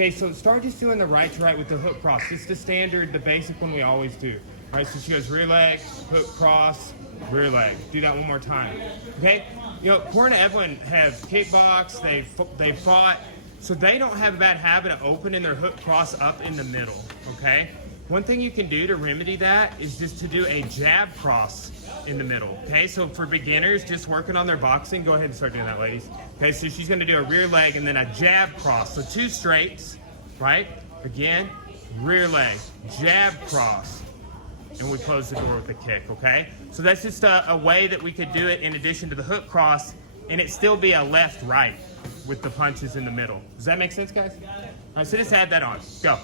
Okay, so start just doing the right to right with the hook cross. Just the standard, the basic one we always do. All right, so she goes rear leg, hook cross, rear leg. Do that one more time. Okay? You know, Cora and Evelyn have kickbox, they've fought, so they don't have a bad habit of opening their hook cross up in the middle. Okay? One thing you can do to remedy that is just to do a jab cross in the middle. Okay, so for beginners just working on their boxing, go ahead and start doing that, ladies. Okay, so she's gonna do a rear leg and then a jab cross. So 2 straights, right? Again, rear leg, jab cross, and we close the door with a kick, okay? So that's just a way that we could do it in addition to the hook cross, and it still be a left-right with the punches in the middle. Does that make sense, guys? All right, so just add that on. Go.